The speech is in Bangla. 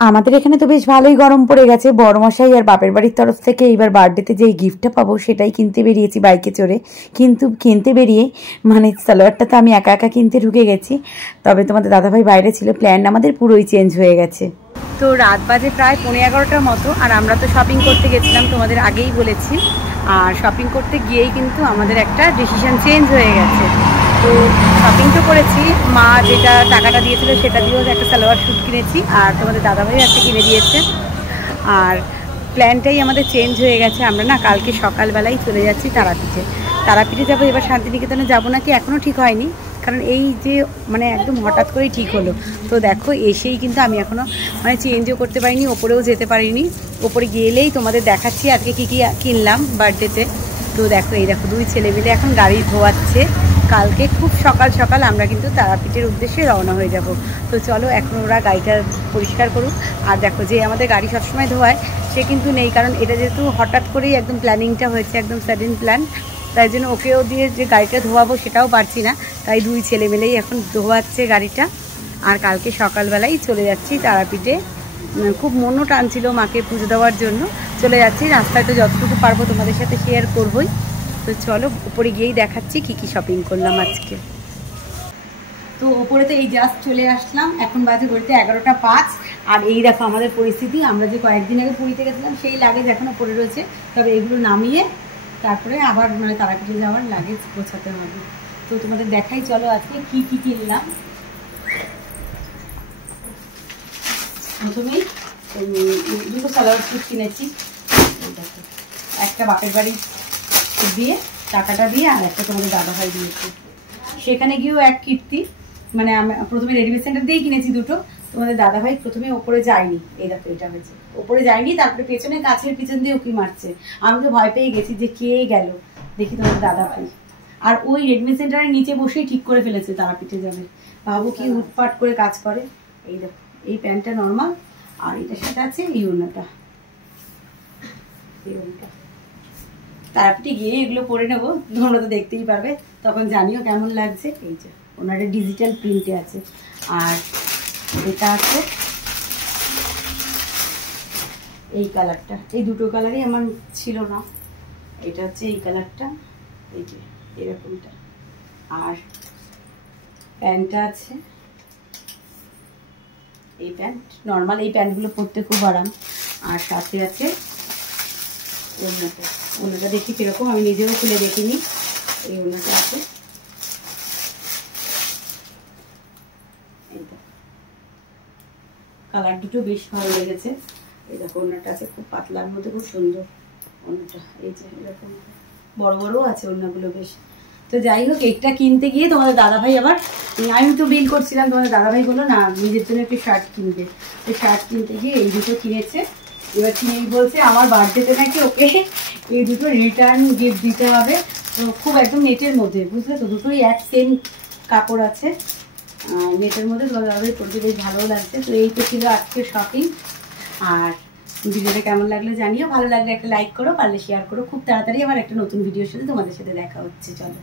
আমাদের এখানে তো বেশ ভালোই গরম পড়ে গেছে। বড়মশাই আর বাপের বাড়ির তরফ থেকে এইবার বার্থডেতে যেই গিফটটা পাবো সেটাই কিনতে বেরিয়েছি বাইকে চড়ে। কিন্তু কিনতে বেরিয়ে মানে সালোয়ারটা তো আমি একা একা কিনতে ঢুকে গেছি, তবে তোমাদের দাদাভাই বাইরে ছিল, প্ল্যান আমাদের পুরোই চেঞ্জ হয়ে গেছে। তো রাত বাজে প্রায় 11:30টার মতো, আর আমরা তো শপিং করতে গেছিলাম, তোমাদের আগেই বলেছি। আর শপিং করতে গিয়েই কিন্তু আমাদের একটা ডিসিশন চেঞ্জ হয়ে গেছে। তো শপিং তো করেছি, মা যেটা টাকাটা দিয়েছিল সেটা দিয়েও একটা সালোয়ার স্যুট কিনেছি, আর তোমাদের দাদাভাই একটা কিনে দিয়েছে। আর প্ল্যানটাই আমাদের চেঞ্জ হয়ে গেছে। আমরা না কালকে সকালবেলাই চলে যাচ্ছি তারাপীঠে। তারাপীঠে যাবো, এবার শান্তিনিকেতনে যাবো নাকি এখনও ঠিক হয়নি, কারণ এই যে মানে একদম হঠাৎ করেই ঠিক হলো। তো দেখো এসেই কিন্তু আমি এখনও মানে চেঞ্জও করতে পারিনি, ওপরেও যেতে পারিনি। ওপরে গেলেই তোমাদের দেখাচ্ছি আজকে কী কী কিনলাম বার্থডেতে। তো দেখো এই দেখো দুই ছেলে মিলে এখন গাড়ি ধোয়াচ্ছে। কালকে খুব সকাল সকাল আমরা কিন্তু তারাপীঠের উদ্দেশ্যে রওনা হয়ে যাব। তো চলো এখন ওরা গাড়িটা পরিষ্কার করুক। আর দেখো যে আমাদের গাড়ি সবসময় ধোয়ায় সে কিন্তু নেই, কারণ এটা যেহেতু হঠাৎ করেই একদম প্ল্যানিংটা হয়েছে, একদম সাডেন প্ল্যান, তাই জন্য ওকেও দিয়ে যে গাড়িটা ধোয়াবো সেটাও পারছি না, তাই দুই ছেলে মিলেই এখন ধোয়াচ্ছে গাড়িটা। আর কালকে সকালবেলাই চলে যাচ্ছি তারাপীঠে। খুব মনও টানছিল মাকে পুজো দেওয়ার জন্য। চলে যাচ্ছি, রাস্তায় তো যতটুকু পারবো তোমাদের সাথে শেয়ার করবোই। তো চলো উপরে গিয়েই দেখাচ্ছি কি কি শপিং করলাম আজকে। তো ওপরে তো এই জাস্ট চলে আসলাম, এখন বাজে ঘড়িতে 11:05। আর এই দেখো আমাদের পরিস্থিতি, আমরা যে কয়েকদিন আগে পুরীতে গেছিলাম সেই লাগেজ এখনও পড়ে রয়েছে, তবে এগুলো নামিয়ে তারপরে আবার মানে তারাপীঠে যাওয়ার লাগেজ গোছাতে হবে। তো তোমাদের দেখাই চলো আজকে কি কি কিনলাম। প্রথমেই দুটো সালোয়ার স্যুট কিনেছি, একটা বাপের বাড়ি দিয়ে টাকাটা দিয়ে, আর একটা তোমাদের দাদাভাই দিয়েছে। সেখানে গিয়েও এক কীর্তি, মানে আমি প্রথমে রেডিমেড সেন্টার দিয়েই কিনেছি দুটো। তোমাদের দাদাভাই প্রথমে ওপরে যায়নি, এই দেখো এটা হয়েছে, ওপরে যায়নি, তারপরে পেছনে কাছের পিছন দিয়ে উকি মারছে। আমি তো ভয় পেয়ে গেছি যে কে গেল, দেখি তোমাদের দাদাভাই। আর ওই রেডিমেড সেন্টারের নিচে বসেই ঠিক করে ফেলেছে তারাপীঠে যাবে। ভাবো কি উৎপাট করে কাজ করে। এই দেখো এই প্যান্টটা নর্মাল, আর এটার সাথে আছে এই ওড়নাটা। তারাপীঠে গিয়ে এগুলো পরে নেবো, তোমরা তো দেখতেই পারবে, তখন জানিও কেমন লাগছে। এই যে ওনারা ডিজিটাল প্রিন্টে আছে, আর এটা আছে এই কালারটা। এই দুটো কালারই আমার ছিল না, এটা হচ্ছে এই কালারটা, এই যে এরকমটা। আর প্যান্টটা আছে এই প্যান্ট, নর্মাল এই প্যান্টগুলো পরতে খুব আরাম। আর সাথে আছে ওড়নাটা, ওড়নাটা দেখি কিরকম, আমি নিজেও খুলে দেখিনি। এই ওড়নাটা আছে, এইটা কালার দুটো বেশ ভালো লেগেছে। এই দেখো ওড়নাটা আছে খুব পাতলার মধ্যে, খুব সুন্দর ওড়নাটা। এই যে এরকম বড় বড়ও আছে ওড়নাগুলো বেশ। তো যাই হোক একটা কিনতে গিয়ে তোমাদের দাদাভাই আবার, আমি তো বিল করছিলাম, তোমাদের দাদাভাই বললো না নিজের জন্য একটু শার্ট কিনবে। তো শার্ট কিনতে গিয়ে এই দুটো কিনেছে। এবার কিনে বলছে আমার বার্থডেতে নাকি ওকে এই দুটো রিটার্ন গিফট দিতে হবে। তো খুব একদম নেটের মধ্যে, বুঝলে তো, দুটোই এক সেম কাপড় আছে নেটের মধ্যে। তোমাদের দাদাভাই পড়তে বেশ ভালো লাগছে। তো এই তো ছিল আজকে শপিং। আর ভিডিওটা কেমন লাগলো জানিও, ভালো লাগলে একটা লাইক করো, পারলে শেয়ার করো। খুব তাড়াতাড়ি আবার একটা নতুন ভিডিওর সাথে তোমাদের সাথে দেখা হচ্ছে। চলো।